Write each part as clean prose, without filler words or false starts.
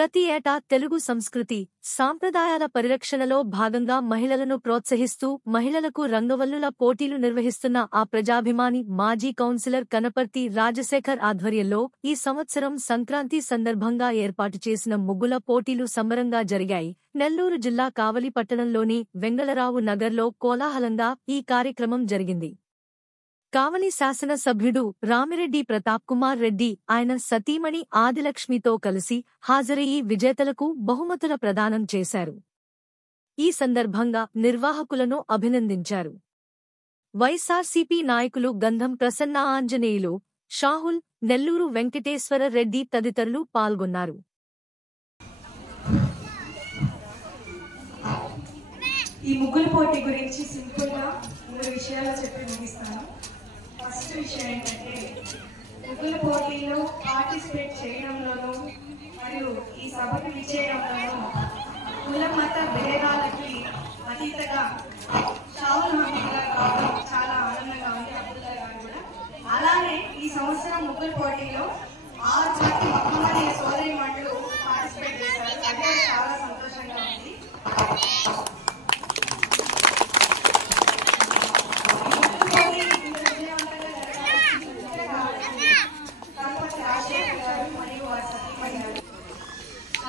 ప్రతి ఏటా తెలుగు సంస్కృతి, సాంప్రదాయాల పరిరక్షణలో భాగంగా మహిళలను ప్రోత్సహిస్తూ మహిళలకు రంగవల్లుల పోటీలు నిర్వహిస్తున్న ఆ ప్రజాభిమాని మాజీ కౌన్సిలర్ కనపర్తి రాజశేఖర్ ఆధ్వర్యంలో ఈ సంవత్సరం సంక్రాంతి సందర్భంగా ఏర్పాటు చేసిన ముగ్గుల పోటీలు సంబరంగా జరిగాయి. నెల్లూరు జిల్లా కావలి పట్టణంలోని వెంగళరావు నగర్లో కోలాహలంగా ఈ కార్యక్రమం జరిగింది. కావలి శాసన సభ్యుడు రామిరెడ్డి ప్రతాప్ కుమార్ రెడ్డి ఆయన సతీమణి ఆదిలక్ష్మితో కలిసి హాజరయ్యి విజేతలకు బహుమతుల ప్రదానం చేశారు. ఈ సందర్భంగా నిర్వాహకులను అభినందించారు. వైఎస్ఆర్సీపీ నాయకులు గంధం ప్రసన్న ఆంజనేయులు, షాహుల్, నెల్లూరు వెంకటేశ్వర రెడ్డి తదితరులు పాల్గొన్నారు. ఈ ముగ్గుల పోటీ గురించి సింపుల్ గా 3 విషయాలు చెప్పి ముగిస్తాను. ఫస్ట్ విషయం ఏంటంటే ముగ్గుల పోటీలో పార్టిసిపేట్ చేయడంలోనూ మరియు ఈ సభకు విచ్చేయడంలోనూ కుల మత భేదాలకి అతీతంగా షావుల్ హమీద్గా కావడం చాలా ఆనందంగా ఉంది. అబ్దుల్లా గారు కూడా అలానే ఈ సంవత్సరం ముగ్గుల పోటీలో 6 మంది మొహమ్మదీయ సోదరి మండలు పార్టిసిపేట్ చేశారు. అదే చాలా సంతోషంగా ఉంది.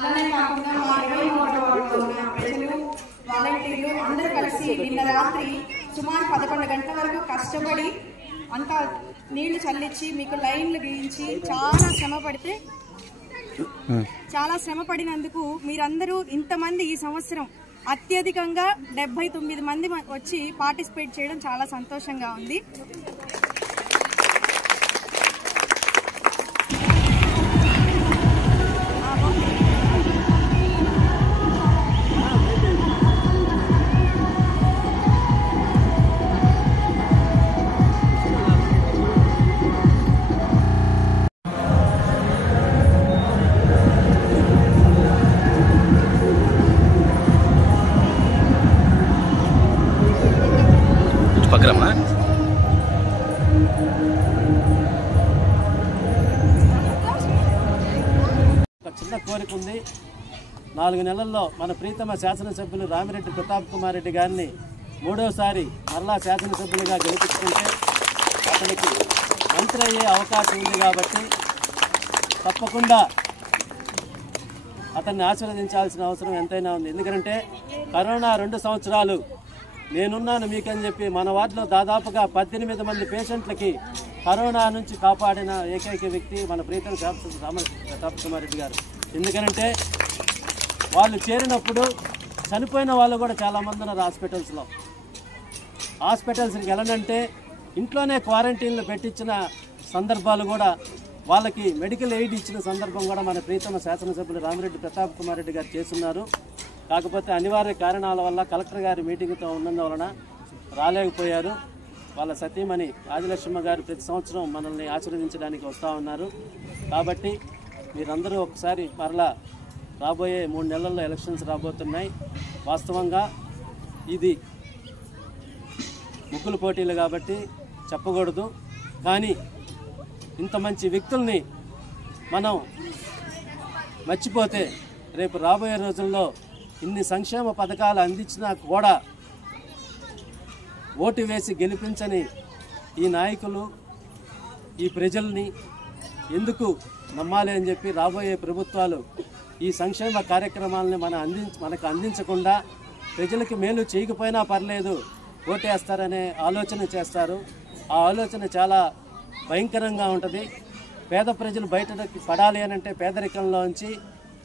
అలానే కాకుండా మా 23వ వార్డులో ఉన్న ప్రజలు, వాలంటీర్లు అందరూ కలిసి నిన్న రాత్రి సుమారు 11 గంటల వరకు కష్టపడి అంతా నీళ్లు చల్లించి మీకు లైన్లు గీయించి చాలా శ్రమ పడినందుకు మీరందరూ ఇంతమంది ఈ సంవత్సరం అత్యధికంగా 79 మంది వచ్చి పార్టిసిపేట్ చేయడం చాలా సంతోషంగా ఉంది. చిన్న కోరిక ఉంది. 4 నెలల్లో మన ప్రీతమ శాసనసభ్యులు రామిరెడ్డి ప్రతాప్ కుమార్ రెడ్డి గారిని 3వసారి మరలా శాసనసభ్యులుగా గెలిపించుకుంటే అతనికి మంత్రి అయ్యే అవకాశం ఉంది. కాబట్టి తప్పకుండా అతన్ని ఆశీర్వదించాల్సిన అవసరం ఎంతైనా ఉంది. ఎందుకంటే కరోనా 2 సంవత్సరాలు నేనున్నాను మీకని చెప్పి మన వార్డులో దాదాపుగా 18 మంది పేషెంట్లకి కరోనా నుంచి కాపాడిన ఏకైక వ్యక్తి మన ప్రీతం ప్రతాప్ కుమార్ రెడ్డి గారు. ఎందుకనంటే వాళ్ళు చేరినప్పుడు చనిపోయిన వాళ్ళు కూడా చాలామంది ఉన్నారు హాస్పిటల్స్కి వెళ్ళనంటే ఇంట్లోనే క్వారంటైన్లో పెట్టించిన సందర్భాలు కూడా, వాళ్ళకి మెడికల్ ఎయిడ్ ఇచ్చిన సందర్భం కూడా మన ప్రీతమ శాసనసభ్యులు రామిరెడ్డి ప్రతాప్ కుమార్ రెడ్డి గారు చేస్తున్నారు. కాకపోతే అనివార్య కారణాల వల్ల కలెక్టర్ గారి మీటింగ్తో ఉన్నందువలన రాలేకపోయారు. వాళ్ళ సతీమణి ఆదిలక్ష్మ గారు ప్రతి సంవత్సరం మనల్ని ఆశీర్వదించడానికి వస్తూ ఉన్నారు. కాబట్టి మీరందరూ ఒకసారి మరలా రాబోయే 3 నెలల్లో ఎలక్షన్స్ రాబోతున్నాయి. వాస్తవంగా ఇది ముగ్గుల పోటీలు కాబట్టి చెప్పకూడదు. కానీ ఇంత మంచి వ్యక్తుల్ని మనం మర్చిపోతే రేపు రాబోయే రోజుల్లో ఇన్ని సంక్షేమ పథకాలు అందించినా కూడా ఓటు వేసి గెలిపించని ఈ నాయకులు ఈ ప్రజల్ని ఎందుకు నమ్మాలి అని చెప్పి రాబోయే ప్రభుత్వాలు ఈ సంక్షేమ కార్యక్రమాలని మనకు అందించకుండా ప్రజలకి మేలు చేయకపోయినా పర్లేదు ఓటేస్తారనే ఆలోచన చేస్తారు. ఆ ఆలోచన చాలా భయంకరంగా ఉంటుంది. పేద ప్రజలు బయటకి పడాలి అని అంటే పేదరికంలోంచి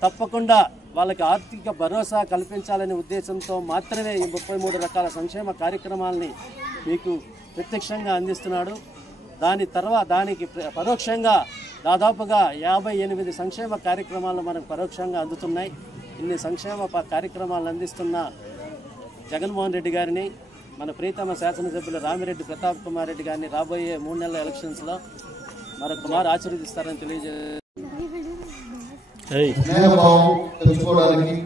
తప్పకుండా వాళ్ళకి ఆర్థిక భరోసా కల్పించాలనే ఉద్దేశంతో మాత్రమే ఈ 33 రకాల సంక్షేమ కార్యక్రమాలని మీకు ప్రత్యక్షంగా అందిస్తున్నాడు. దానికి పరోక్షంగా దాదాపుగా 58 సంక్షేమ కార్యక్రమాలు మనకు పరోక్షంగా అందుతున్నాయి. ఇన్ని సంక్షేమ కార్యక్రమాలను అందిస్తున్న జగన్మోహన్ రెడ్డి గారిని, మన ప్రీతమ శాసనసభ్యులు రామిరెడ్డి ప్రతాప్ కుమార్ రెడ్డి గారిని రాబోయే 3 నెలల ఎలక్షన్స్లో మరొకమారు ఆశీర్వదిస్తారని తెలియజేస్తారు. స్నేహభావం పెంచుకోవడానికి,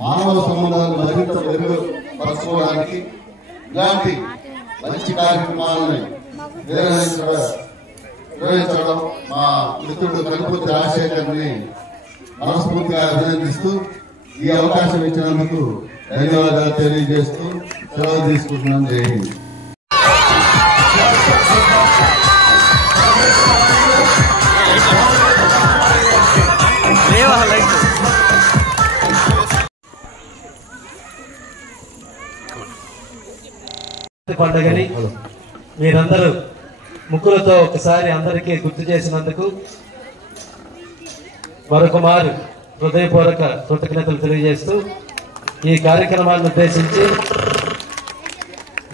మానవ సంబంధాలు మరింత మెరుగుపరచుకోవడానికి ఇలాంటి మంచి కార్యక్రమాలని నిర్వహించడం మా మిత్రుడు కనపర్తి రాజశేఖర్ని మనస్ఫూర్తిగా అభినందిస్తూ ఈ అవకాశం ఇచ్చినందుకు ధన్యవాదాలు తెలియజేస్తూ సెలవు తీసుకుంటున్నాం. జై హింద్. పండుగని మీరందరూ ముక్కులతో ఒకసారి అందరికీ గుర్తు చేసినందుకు మరొక మారు హృదయపూర్వక కృతజ్ఞతలు తెలియజేస్తూ ఈ కార్యక్రమాన్ని ఉద్దేశించి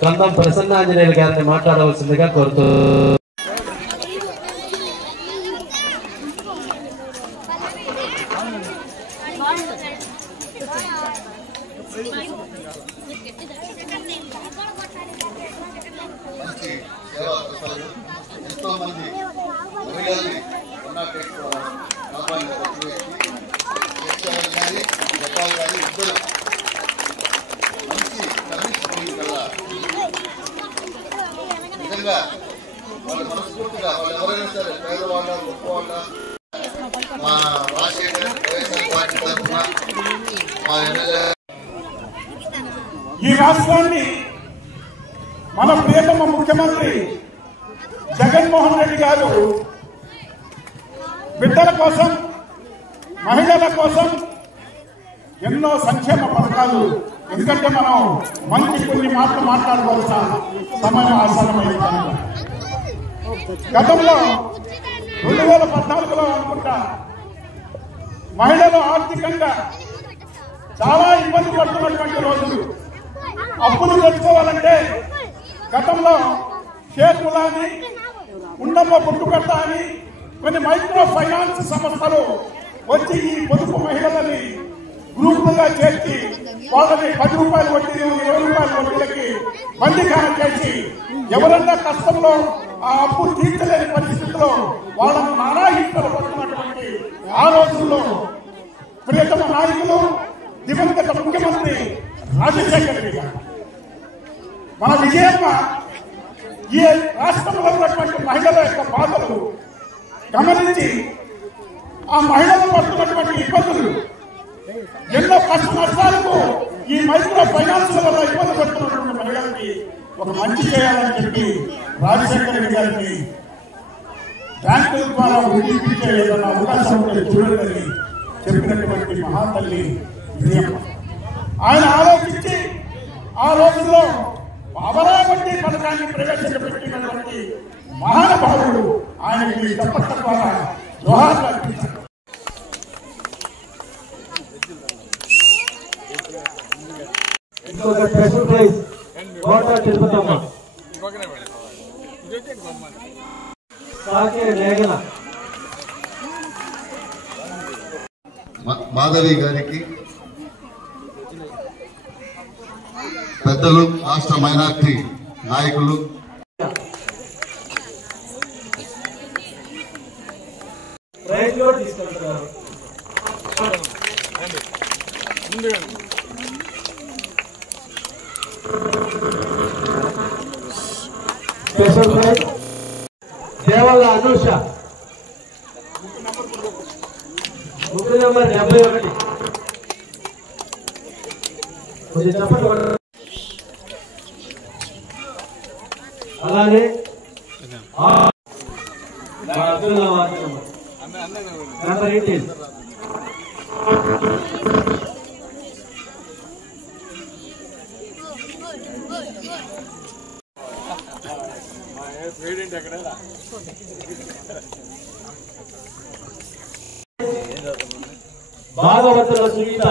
గంధం ప్రసన్నాంజనేయులు గారిని మాట్లాడవలసిందిగా కోరుతూ ఎంతో మంది మహిళల్ని చెప్పాలి కానీ ఇద్దరు మంచి కమిషన్ కల్లా నిజంగా వాళ్ళు మనస్ఫూర్తిగా వాళ్ళు ఎవరైనా సరే పేదవాళ్ళ గొప్పవాళ్ళ మా రాజశేఖర వైఎస్ఆర్ పార్టీ తరఫున మా ఎమ్మెల్యే ఈ రాష్ట్రాన్ని మన ప్రియతమ ముఖ్యమంత్రి జగన్మోహన్ రెడ్డి గారు బిడ్డల కోసం మహిళల కోసం ఎన్నో సంక్షేమ పథకాలు, ఎందుకంటే మనం మంచి కొన్ని మాటలు మాట్లాడుకోవాల్సిన సమయం ఆసన్నమైంది. గతంలో 2014లో అనుకుంటా మహిళలు ఆర్థికంగా చాలా ఇబ్బంది పడుతున్నటువంటి రోజులు. అప్పులు తెచ్చుకోవాలంటే గతంలో షేర్ములాని, ఉండమ్మ పుట్టుకట్ట అని కొన్ని మైక్రో ఫైనాన్స్ సంస్థలు వచ్చి ఈ పొదుపు మహిళలని గ్రూపులుగా చేర్చి వాళ్ళని 10 రూపాయలు వడ్డీ, 20 రూపాయల వడ్డీలకి బందీఖానం చేసి ఎవరన్నా కష్టంలో ఆ అప్పు తీర్చలేని పరిస్థితుల్లో వాళ్ళను నానా హింసలు పడుతున్నటువంటి ఆ రోజుల్లో ప్రియతమ నాయకులు దివంగత ముఖ్యమంత్రి రాజశేఖర రెడ్డి గారు, మన విజయమ్మ ఈ రాష్ట్రంలో ఉన్నటువంటి మహిళల యొక్క బాధలు గమనించి ఆ మహిళలు పడుతున్నటువంటి ఇబ్బందులు, ఎన్నో కష్ట నష్టాలకు ఈ మైక్రో ఫైనాన్స్ వల్ల ఇబ్బంది పడుతున్నటువంటి మహిళలకి ఒక మంచి చేయాలని చెప్పి రాజశేఖర రెడ్డి గారికి బ్యాంకుల ద్వారా విడిపించే ఏదైనా అవకాశం ఉంటే చూడాలని చెప్పినటువంటి మహాతల్లి విజయమ్మ. ఆయన ఆలోచించి ఆ రోజుల్లో అమరావతి పథకాన్ని ప్రవేశపెట్టినటువంటి మహానుభావుడు ఆయనకి చప్పట్ల ద్వారా జోహార్లు అర్పించారు. ఇంకొక స్పెషల్ ప్రైజ్ కోట తిరుపతమ్మ, సాకే మేఘన, మాధవి గారికి, పెద్దలు, రాష్ట్ర మైనార్టీ నాయకులు, ప్రైజ్ కూడా తీసుకుంటున్నారు. స్పెషల్ ప్రైజ్ దేవల్ల అనూష, బుక్ నెంబర్ 71. కొంచెం చెప్పండి. అలానే నెంబర్ 18. భాగవతుల సునీత,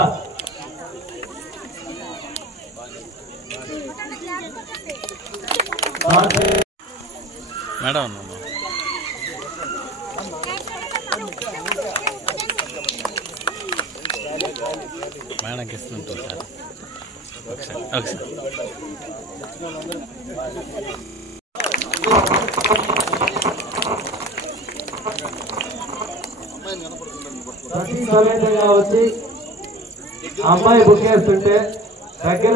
మేడం మేడంకి ఇస్తుంటారు సార్ ఒకసారి. ప్రతి సమేతంగా వచ్చి అమ్మాయి బుక్ చేస్తుంటే దగ్గర